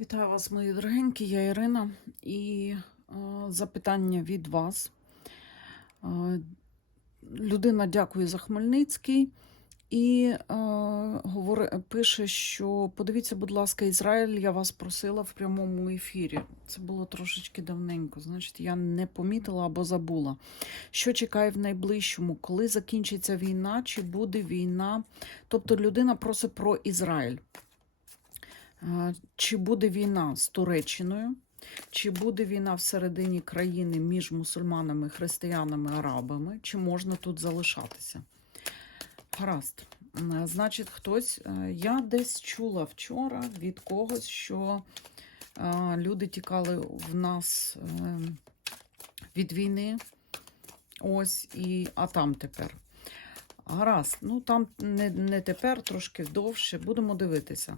Вітаю вас, мої дорогенькі, я Ірина, і е, запитання від вас. Е, людина дякує за Хмельницький і е, говори, пише, що подивіться, будь ласка, Ізраїль, я вас просила в прямому ефірі. Це було трошечки давненько, значить, я не помітила або забула. Що чекає в найближчому, коли закінчиться війна, чи буде війна? Тобто людина просить про Ізраїль. Чи буде війна з Туреччиною, чи буде війна всередині країни між мусульманами, християнами, арабами, чи можна тут залишатися? Гаразд. Значить, хтось. е, Я десь чула вчора від когось, що е, люди тікали в нас е, від війни. Ось, і, а там тепер. Гаразд. Ну там не, не тепер, трошки довше. Будемо дивитися.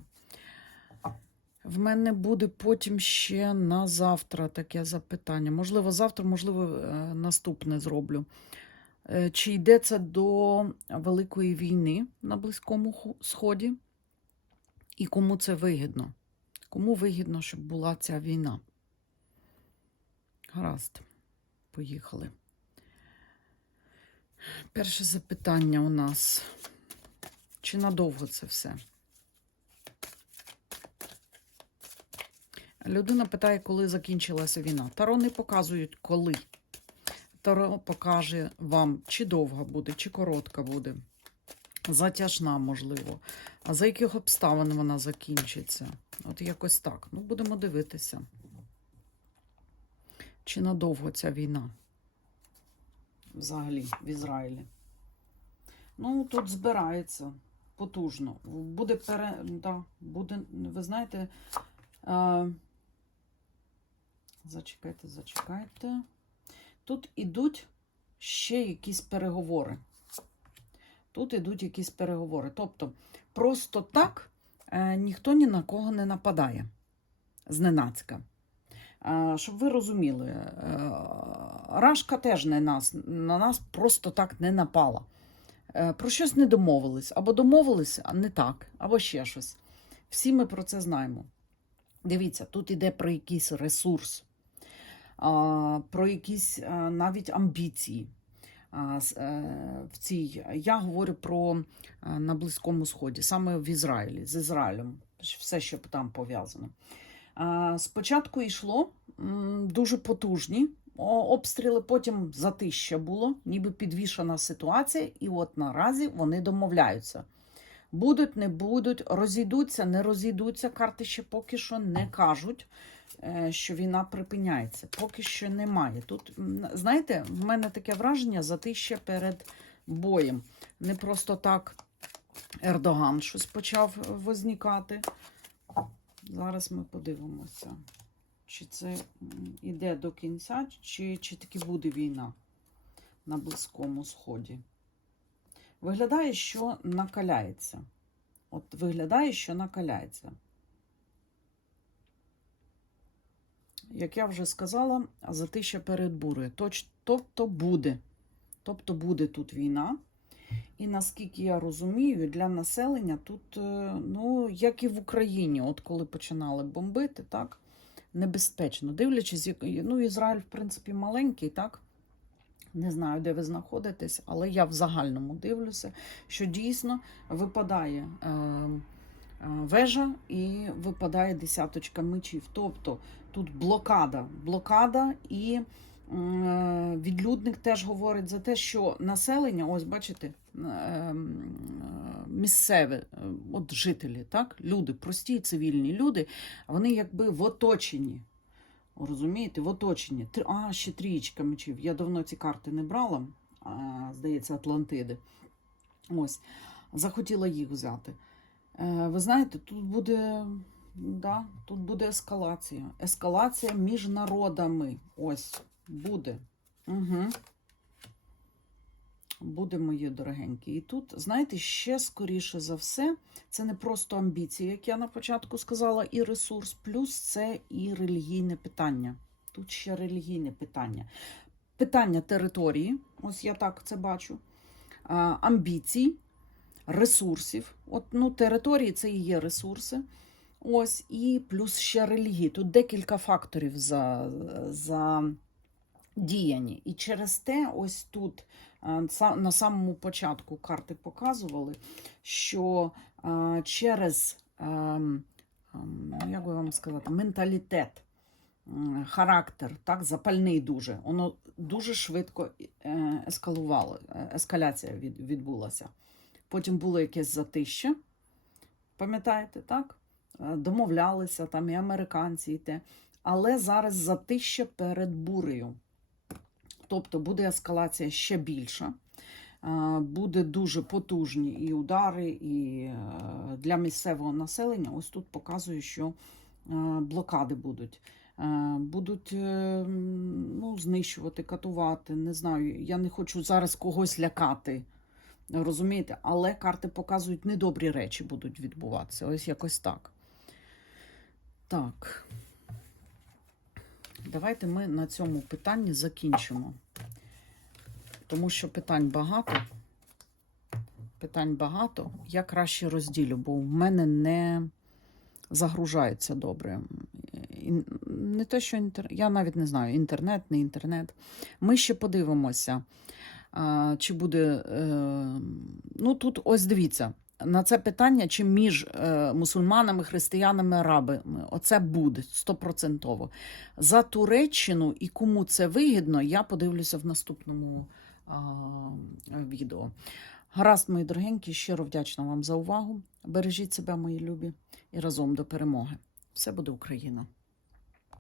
В мене буде потім ще на завтра таке запитання. Можливо, завтра, можливо, е, наступне зроблю. Е, Чи йде це до Великої війни на Близькому Сході? І кому це вигідно? Кому вигідно, щоб була ця війна? Гаразд, поїхали. Перше запитання у нас. Чи надовго це все? Людина питає, коли закінчилася війна. Таро не показують, коли. Таро покаже вам, чи довга буде, чи коротка буде. Затяжна, можливо. А за яких обставин вона закінчиться? От якось так. Ну, будемо дивитися. Чи надовго ця війна? Взагалі, в Ізраїлі. Ну, тут збирається потужно. Буде пере... да, буде, ви знаєте. А... Зачекайте, зачекайте. Тут ідуть ще якісь переговори. Тут ідуть якісь переговори. Тобто, просто так е, ніхто ні на кого не нападає зненацька. Е, щоб ви розуміли, е, Рашка теж не нас, на нас просто так не напала. Е, про щось не домовились. Або домовились, а не так, або ще щось. Всі ми про це знаємо. Дивіться, тут іде про якийсь ресурс, про якісь навіть амбіції. Е, В цій я говорю про на Близькому Сході, саме в Ізраїлі, з Ізраїлем, все, що там пов'язано. Спочатку йшло дуже потужні обстріли, потім затища було, ніби підвішена ситуація, і от наразі вони домовляються. Будуть, не будуть, розійдуться, не розійдуться. Карти ще поки що не кажуть, е, що війна припиняється. Поки що немає. Тут, знаєте, в мене таке враження затища перед боєм. Не просто так Ердоган щось почав возникати. Зараз ми подивимося, чи це м, іде до кінця, чи, чи таки буде війна на Близькому Сході. Виглядає, що накаляється. От виглядає, що накаляється. Як я вже сказала, затища перед бурею. Точ- Тобто буде. Тобто буде тут війна. І наскільки я розумію, для населення тут, е, ну, як і в Україні, от коли починали бомбити, так, небезпечно. Дивлячись, ну, Ізраїль, в принципі, маленький, так. Не знаю, де ви знаходитесь, але я в загальному дивлюся, що дійсно випадає е, е, вежа і випадає десяточка мечів. Тобто тут блокада, блокада і е, відлюдник теж говорить за те, що населення, ось бачите, е, місцеве, от жителі, так, люди, прості цивільні люди, вони якби в оточенні. Розумієте, в оточенні. А, ще трієчка мечів. Я давно ці карти не брала, здається, Атлантиди. Ось, захотіла їх взяти. Е, Ви знаєте, тут буде, да, тут буде ескалація. Ескалація між народами. Ось, буде. Угу. Буде, мої дорогенькі. І тут, знаєте, ще скоріше за все, це не просто амбіції, як я на початку сказала, і ресурс, плюс це і релігійне питання. Тут ще релігійне питання. Питання території, ось я так це бачу, амбіцій, ресурсів. От, ну, території це і є ресурси. Ось, і плюс ще релігії. Тут декілька факторів за, за діяні. І через те, ось тут е, на самому початку карти показували, що е, через ем, ем, як би вам сказати, менталітет, характер, так, запальний дуже, воно дуже швидко е, ескалувало, ескаляція відбулася. Потім було якесь затище, пам'ятаєте, так? Домовлялися там і американці, і те. Але зараз затище перед бурею. Тобто буде ескалація ще більша. Е, Буде дуже потужні і удари, і е, для місцевого населення. Ось тут показує, що е, блокади будуть. Будуть ну, знищувати, катувати. Не знаю, я не хочу зараз когось лякати. Розумієте? Але карти показують, недобрі речі будуть відбуватися. Ось якось так. Так. Давайте ми на цьому питанні закінчимо. Тому що питань багато. Питань багато. Я краще розділю, бо в мене не загружається добре. Не те, що інтер... я навіть не знаю, інтернет, не інтернет. Ми ще подивимося, чи буде. Е... Ну, тут ось дивіться. На це питання, чи між е, мусульманами, християнами, арабами, оце буде стопроцентово. За Туреччину і кому це вигідно, я подивлюся в наступному відео. Гаразд, мої дорогенькі, щиро вдячна вам за увагу. Бережіть себе, мої любі, і разом до перемоги. Все буде Україна!